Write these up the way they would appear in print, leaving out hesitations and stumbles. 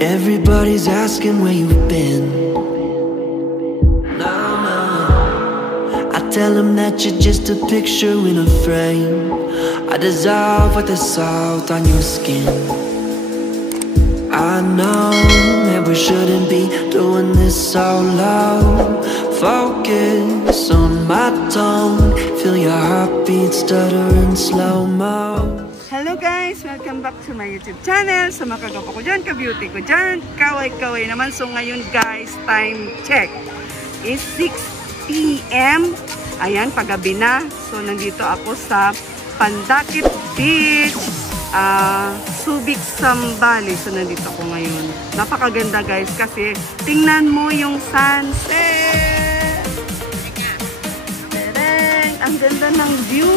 Everybody's asking where you've been. No, no. I tell them that you're just a picture in a frame. I dissolve with the salt on your skin. I know that we shouldn't be doing this so low. Focus on my tone. Feel your heartbeat stutter in slow-mo. Hello guys! Welcome back to my YouTube channel. Sa mga kagapa ko dyan, ka-beauty ko dyan, kaway-kaway naman. So ngayon guys, time check is 6 PM. Ayan, paggabi na. So nandito ako sa Pandakit Beach, Subic, Zambales. So nandito ako ngayon. Napakaganda guys kasi tingnan mo yung sunset. Tereng! Ang ganda ng view.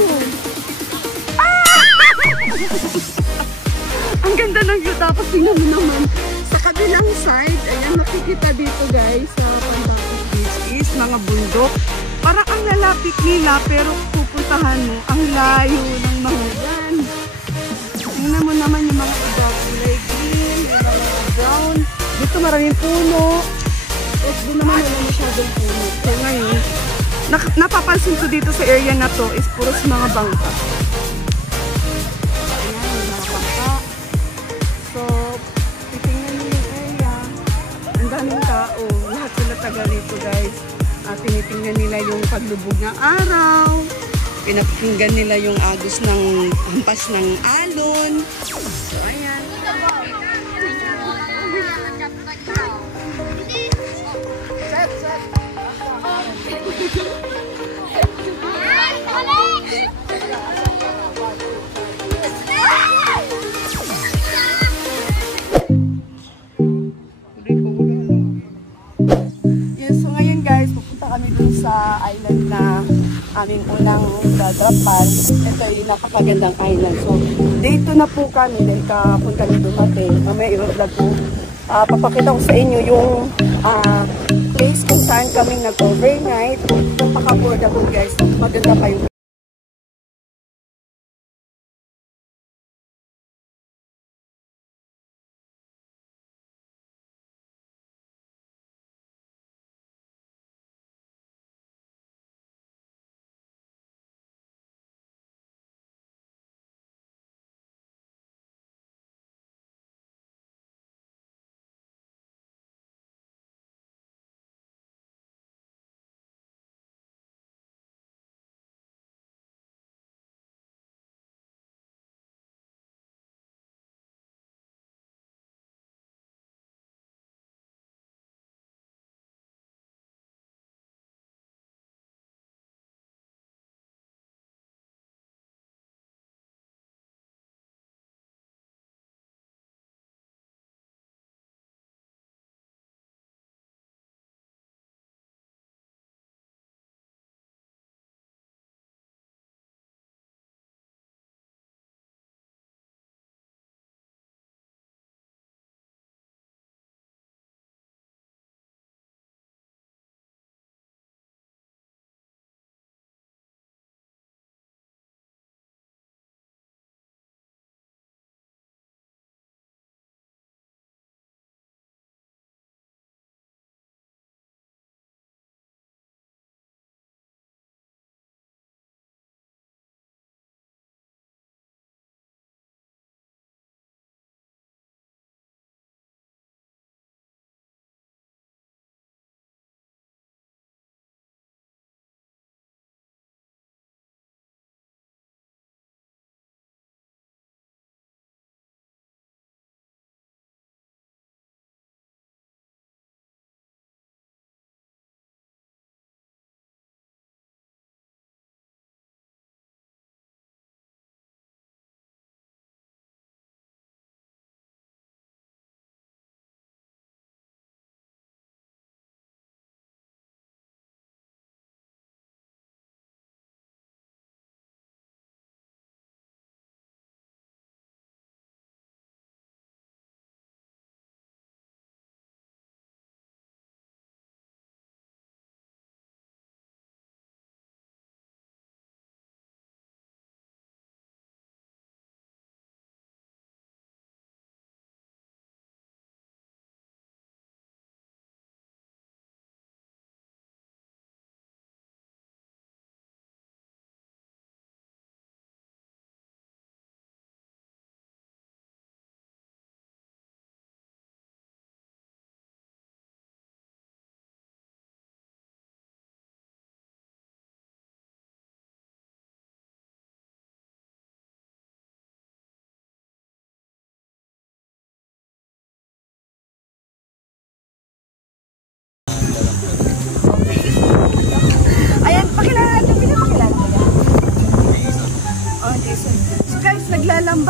Ang ganda ng view. Tapos tingnan mo naman sa kabilang side. Ayan, makikita dito guys sa Pandakit Beach is mga bundok. Parang ang lalapit nila pero pupuntahan mo ang layo ng mga yan. Tingnan mo naman yung mga iba. Kulay green, yung mga brown. Dito maraming puno. At doon naman wala masyadong puno. So ngayon, napapansin ko dito sa area na to is puros mga bangka. Ayan, mga bangka. So, titingnan nyo yung area. Ang daming tao. Lahat sila taga rito guys. Tinitingnan nila yung paglubog ng araw. Pinakinggan nila yung agos ng hampas ng alon. So, ayan. So ngayon guys, pupunta kami dun sa island na aming unang gagrapan. Ito yung napakagandang island. So dito na po kami dahil kapag kami dumating. Mamaya i-vlog po. Papakita ko sa inyo yung place kung saan kami nag-overnight. Napaka-affordable guys. Maganda pa yung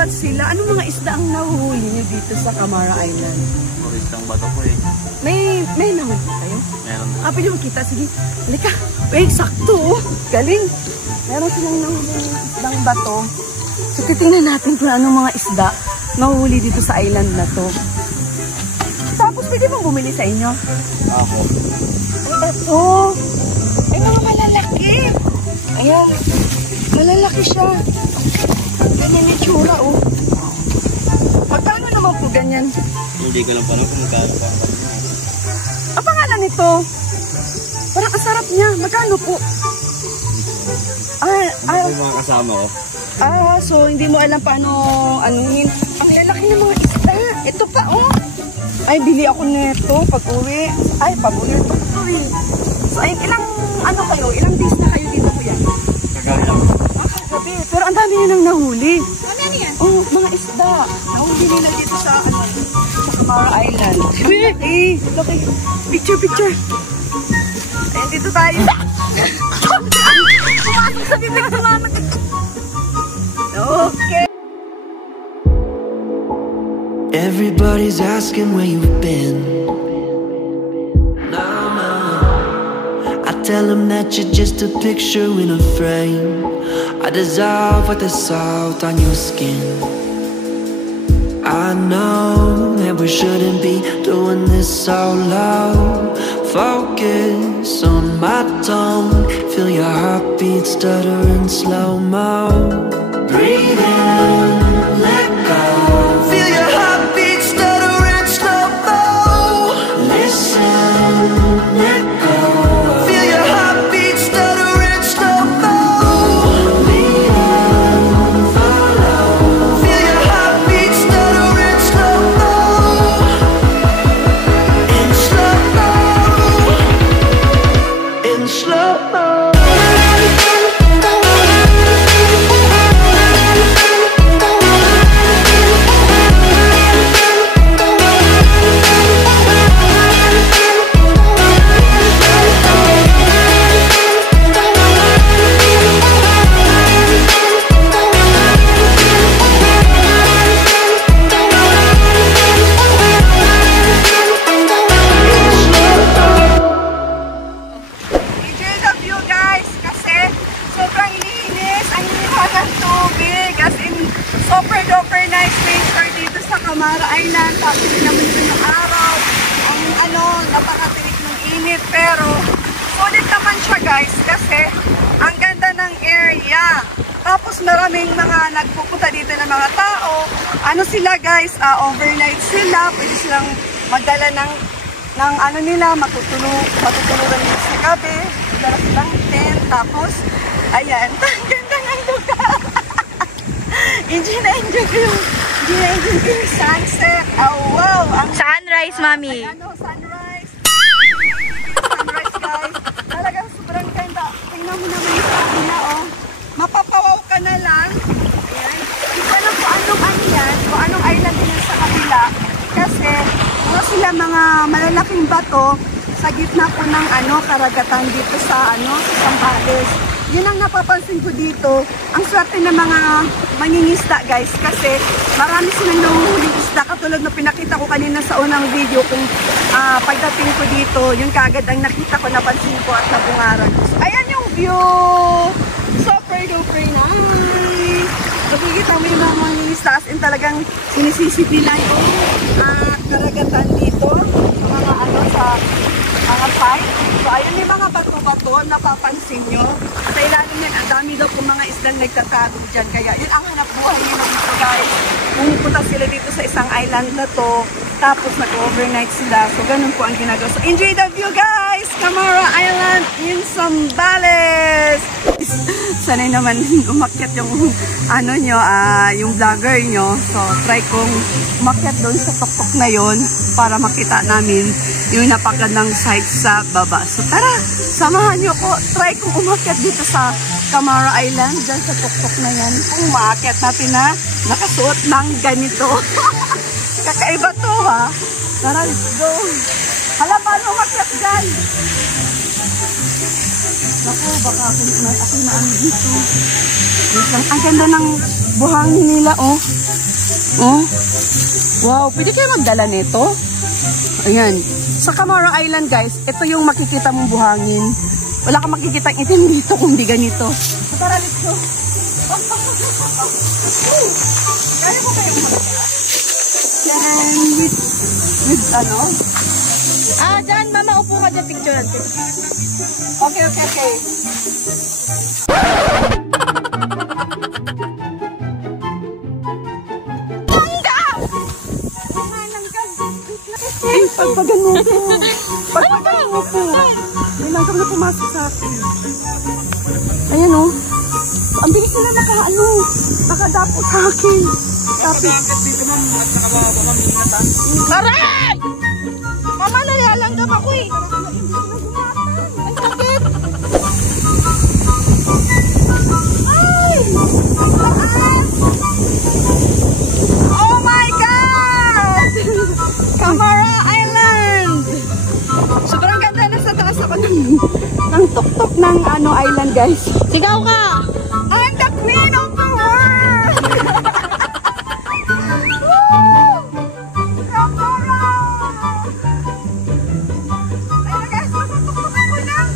Lilipat sila. Anong mga isda ang nahuhuli niyo dito sa Camara Island? Puro isang bato po eh. May nahuli kayo? Meron. Pwede mo kita. Sige, halika. Wait, sakto oh. Galing. Meron silang nahuli ng isdang bato. So, titingnan natin kung anong mga isda nahuhuli dito sa island na to. Tapos, pwede bang bumili sa inyo? Ako. Ito. Ay, mga malalaki. Ayan. Malalaki siya. Ganyan yung tsura, oh. Magkano naman po ganyan? Hindi ko lang parang kung magkano pa. Ang pangalan nito? Parang ang sarap niya. Magkano po? Yung mga kasama ko. So hindi mo alam paano anuhin. Ang lalaki ng mga isda. Ito pa, oh. Ay, bili ako nito pag-uwi. Ay, pag-uwi ito pag-uwi. So, ay, ilang days na kayo dito, kuya? Kagabi lang. Kagabi. Pero ang dami nyo nang nahuli. Ano yan? Oh, mga isda. Nahuli nila dito sa Camara Island. Eh, okay. Picture. Ayan, dito tayo. Pumasok sa bibig, sumama. Okay. Everybody's asking where you've been. No. I tell them that you're just a picture in a frame. I dissolve with the salt on your skin. I know that we shouldn't be doing this so loud. Focus on my tone. Feel your heartbeat stutter in slow-mo. Breathe in, let go. Feel your heartbeat stutter in slow-mo. Listen, let go. Feel your heartbeat stutter in slow-mo. Lead and follow. Feel your heartbeat stutter in slow-mo. In slow-mo. In slow-mo. Enjoy the view, guys, kasi sobrang linis, ang liha ng tubig, as in super nice nature dito sa Camara Island. Tapos naman yung araw, ang napakatinik ng init, pero sulit naman siya, guys, kasi ang ganda ng area. Tapos maraming mga nagpupunta dito ng mga tao. Ano sila, guys, overnight sila, pwede silang magdala ng nila, matutulugan nila sa gabi, magdala silang tent, tapos, ayan, ang ganda ng lugar. enjoy na enjoy ko yung sunset. Oh, wow! Ang Sunrise, mami. Sunrise. Sunrise, guys. Talagang sobrang ganda. Tingnan mo naman yung kabila, oh. Mapapawaw ka na lang. Ayan. Hindi ko alam kung anong yan, kung anong island din sa kabila. Kasi, sila mga malalaking bato sa gitna po ng karagatan dito sa Zambales. Yun ang napapansin ko dito. Ang swerte ng mga mangingisda, guys, kasi marami silang nahuhuling isda katulad na pinakita ko kanina sa unang video kung pagdating ko dito, yun kagad ang nakita ko, napansin ko at nabungaran. Ayan yung view! Super duper nice! Nakikita mo yung mga mangingisda, as in talagang sinisisip nila yung karagatan dito, sa mga pipe. So, ayun yung mga bato-bato, napapansin nyo. Sa ilalim yan, ang dami daw kung mga islang nagtatago dyan. Kaya yun ang hanap buhay nila dito, guys. Pumupunta sila dito sa isang island na to, tapos nag-overnight sila. So, ganun po ang ginagawa. So, enjoy the view, guys! Camara Island in Zambales! Sanay naman umakyat yung yung vlogger nyo. So, try kong umakyat doon sa tuktok na yon para makita namin yung napagandang site sa baba. So, tara, samahan nyo ko. Try kong umakyat dito sa Camara Island, dyan sa tuktok na yan. Kung umakyat natin na nakasuot ng ganito. Kakaiba to, ha? Tara, let's go. Hala, paano umakyat dyan? Naku, baka ako na dito. Ang ganda ng buhangin nila, oh. Oh. Wow, pwede kayo magdala nito? Ayan. Sa Camara Island, guys, ito yung makikita mong buhangin. Wala kang makikita itim dito kung di ganito. So, tara, let's go. Kaya mo kayong magdala? Yan, with ano? Dyan, mama, upo ka dyan, picture natin. Okay. Pagpagan mo po. May langgam na pumasok sa akin. Ayan o. Ang bilis nila nakadapo sa akin. Aray! Mama, nalalanggam ako eh. Ang sakit. Ay! Ang taas! Oh my God! Camara Island! Sobrang ganda na sa taas ako ng tuktok ng island, guys. Sigaw ka! I'm the queen of the world! Camara! Ayun guys, matutuktok ako ng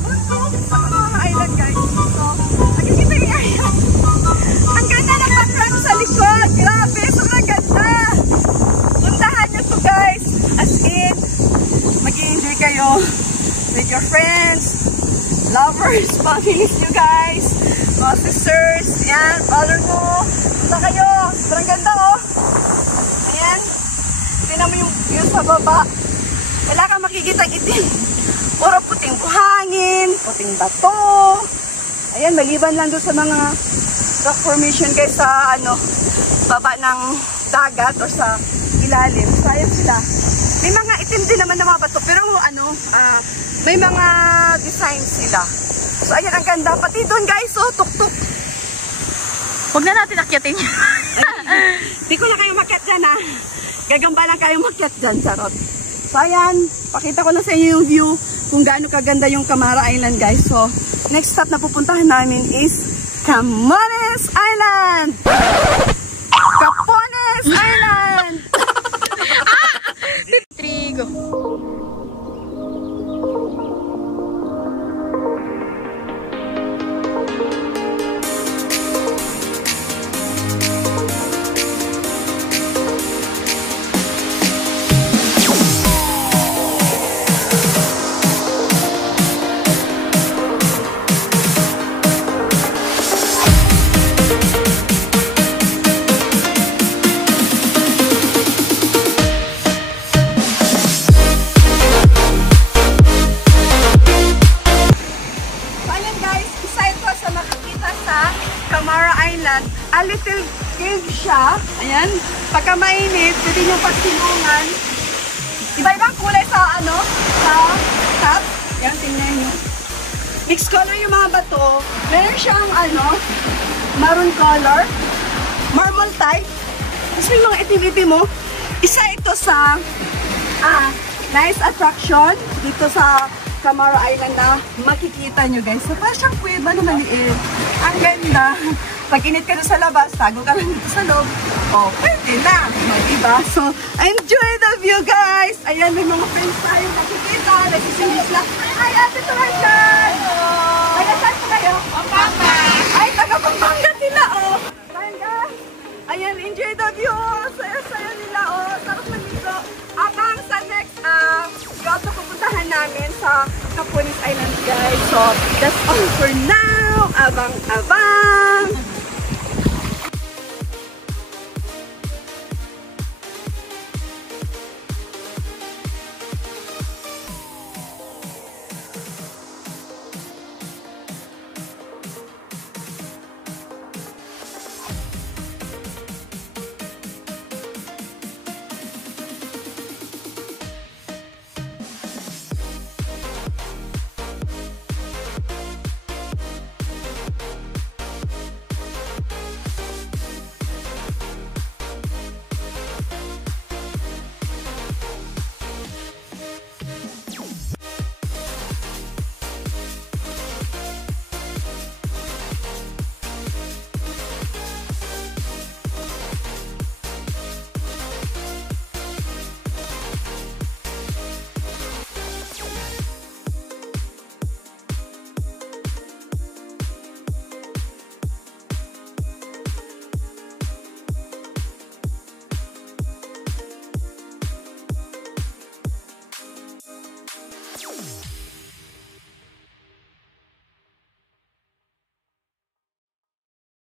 bundok sa Camara Island, guys. So, nakikita niyo yan. Ang ganda ng background sa likod. Grabe, sobrang ganda. Puntahan niyo to, guys. As in, mag-i-enjoy kayo with your friends, lovers, families nyo, guys, mga sisters, yan, father mo, punta kayo, sobrang ganda, oh. Ayan, tingnan mo yung view sa baba, wala kang makikita itim, puro puting buhangin, puting bato, ayan, maliban lang doon sa mga rock formation, guys, sa, baba ng dagat or sa ilalim, sayang sila. May mga itim din naman na mga bato, pero may mga design sila. So, ayan, ang ganda. Pati doon, guys, oh, tuk-tuk. Huwag na natin akyatin yan. Di ko na kayo makyat dyan, ha. Gagamba lang kayo makyat dyan, charot. So, ayan, pakita ko na sa inyo yung view kung gaano kaganda yung Camara Island, guys. So, next stop na pupuntahan namin is Camones Island! Capones Island! Trigo. Camara Island, a little cave siya. Ayan, pagka mainit, pwede nyo pagsilungan. Iba-ibang kulay sa sa top. Ayan, tingnan nyo. Mixed color yung mga bato. Meron siyang maroon color, marble type. Tapos may mga itim-itim mo. Isa ito sa nice attraction dito sa Camara Island na makikita nyo, guys. So, parang siyang kuweba na maliit. Ang ganda. Pag init ka sa labas, tago ka lang dito sa loob. Oh, pwede na. Diba? So, enjoy the view, guys. Ayan, may mga friends tayo nakikita. Nagsisingis lang. Ay, Ate Torjan! Taga-saan po kayo? Pampanga. Ay, taga-Pampanga sila, oh. Tanga. Ayan, enjoy the view. Saya-saya nila, oh. Sarap man dito. Abang sa next spot na pupuntahan namin sa Capones Island, guys. So, that's all for now. Abang-abang!